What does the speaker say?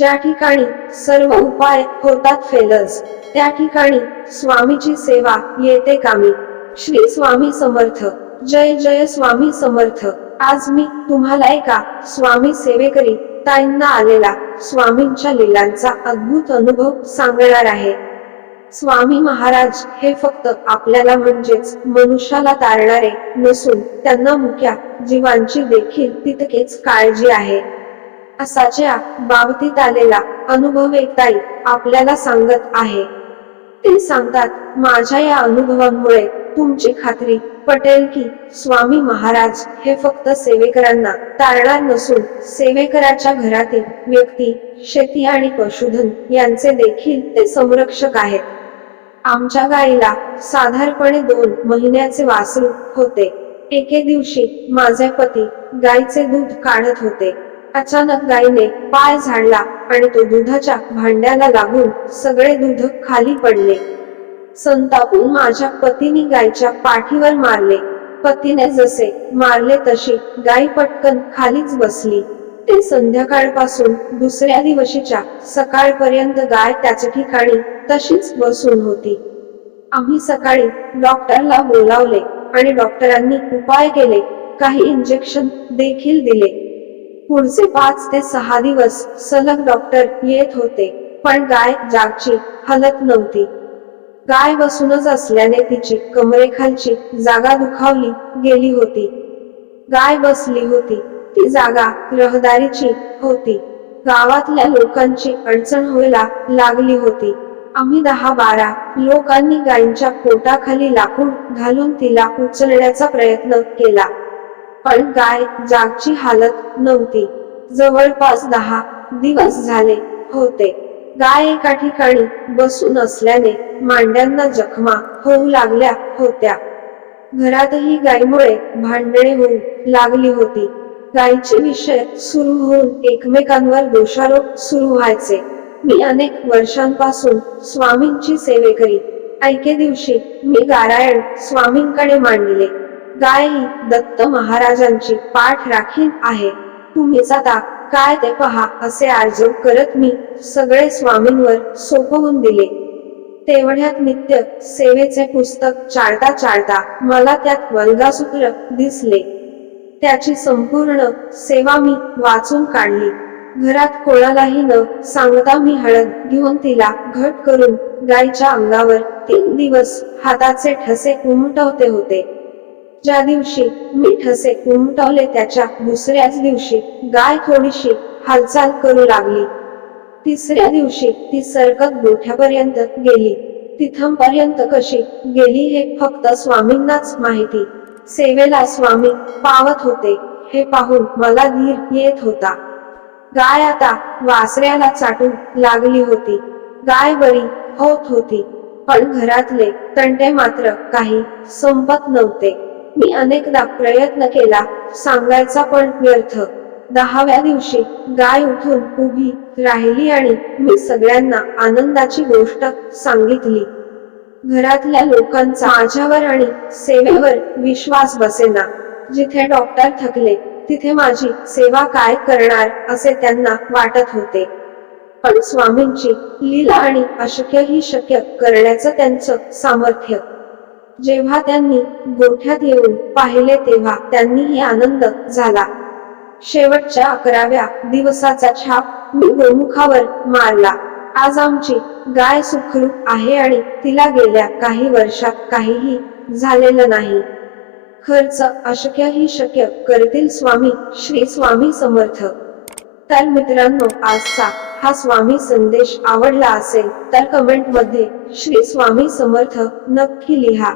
ज्या ठिकाणी सर्व उपाय होतात फेलच, त्या ठिकाणी स्वामीची सेवा येते कामी। श्री स्वामी समर्थ। जय जय स्वामी समर्थ। आज मी तुम्हाला एका स्वामी सेवेकरी ताईंना आलेला स्वामींच्या लीलांचा अद्भुत अनुभव सांगणार आहे। स्वामी महाराज हे फक्त आपल्याला म्हणजेच मनुष्याला तारणारे नसून त्यांना मुक्या जीवांची देखील तितकेच काळजी आहे। असाच्या बाबतीत आलेला अनुभव एक ताई आपल्याला सांगत आहे। ते सांगतात, माझ्या या अनुभवामुळे तुमची खात्री पटेल की स्वामी महाराज हे फक्त सेवेकरांना तारणार नसून सेवेकराच्या घरातील व्यक्ती, शेती आणि पशुधन यांचे देखील ते संरक्षक आहेत। आमच्या गाईला साधारणपणे 2 महिन्याचे वासरू होते। एके दिवशी माझे पती गाईचे दूध काढत होते। अचानक गाईने पाय झाडला आणि तो दुधाच्या भांड्याला लागून सगळे दूध खाली पडले। संतापून माझ्या पतीने गाईच्या पाठीवर मारले। पतीने जसे मारले तशी गाई पटकन खालीच बसली। ते संध्याकाळपासून दुसऱ्या दिवशीच्या सकाळपर्यंत गाय त्याच ठिकाणी तशीच बसून होती। आम्ही सकाळी डॉक्टरला बोलावले आणि डॉक्टरांनी उपाय केले, काही इंजेक्शन देखील दिले। पुढचे 5 ते 6 दिवस सलग डॉक्टर येत होते, पण गाय जागची हलत नव्हती। गाय बसूनच असल्याने तिची कमरेखालची जागा दुखावली गेली होती। गाय बसली होती ती जागा रहदारीची होती। गावातल्या लोकांची अडचण व्हायला लागली होती। आम्ही 10-12 लोकांनी गायींच्या पोटाखाली लाकूड घालून तिला उचलण्याचा प्रयत्न केला, पण गाय जागची हालत नव्हती। जवळपास 10 दिवस झाले होते। गाय एका ठिकाणी बसून असल्याने मांड्यांना जखमा होऊ लागल्या होत्या। घरातही गायीमुळे भांडणे होऊ लागली होती। गायीचे विषय सुरू होऊन एकमेकांवर दोषारोप सुरू व्हायचे। मी अनेक वर्षांपासून स्वामींची सेवेकरी। एके दिवशी मी नारायण स्वामींकडे मांडले, गाय ही दत्त महाराजांची पाठ राखीण आहे, तुम्हीच आता काय ते पहा, असे अर्ज करत मी सगळे स्वामींवर सोपवून दिले। तेवढ्यात नित्य सेवेचे पुस्तक चाळता चाळता मला त्यात वल्गासूत्र दिसले। त्याची संपूर्ण सेवा मी वाचून काढली। घरात कोणालाही न सांगता मी हळद घेऊन तिला घट करून गायीच्या अंगावर 3 दिवस हाताचे ठसे उमटवते होते। ज्या दिवशी मी ठसे उमटवले त्याच्या दुसऱ्याच दिवशी गाय थोडीशी हालचाल करू लागली। तिसऱ्या दिवशी ती सरकत गोठ्यापर्यंत गेली। तिथंपर्यंत कशी गेली हे फक्त स्वामींनाच माहिती। सेवेला स्वामी पावत होते हे पाहून मला धीर येत होता। गाय आता वासऱ्याला चाटू लागली होती। गाय बरी होत होती, पण घरातले तंटे मात्र काही संपत नव्हते। मी अनेकदा प्रयत्न केला सांगायचा, पण व्यर्थ। 10व्या दिवशी गाय उठून उभी राहिली आणि मी सगळ्यांना आनंदाची गोष्ट सांगितली। घरातल्या लोकांचा माझ्यावर आणि सेवेवर विश्वास बसेना। जिथे डॉक्टर थकले तिथे माझी सेवा काय करणार असे त्यांना वाटत होते, पण स्वामींची लीला आणि अशक्य ही शक्य करण्याचं त्यांचं सामर्थ्य। जेव्हा त्यांनी गोठ्यात येऊन पाहिले तेव्हा त्यांनीही आनंद झाला। शेवटच्या 11व्या दिवसाचा छाप मी गोमुखावर मारला। आज आमची गाय सुखरूप आहे आणि तिला गेल्या काही वर्षात काहीही झालेलं नाही। खर्च अशक्य ही शक्य करतील स्वामी। श्री स्वामी समर्थ। तर मित्रांनो, आजचा हा स्वामी संदेश आवडला असेल तर कमेंट मध्ये श्री स्वामी समर्थ नक्की लिहा।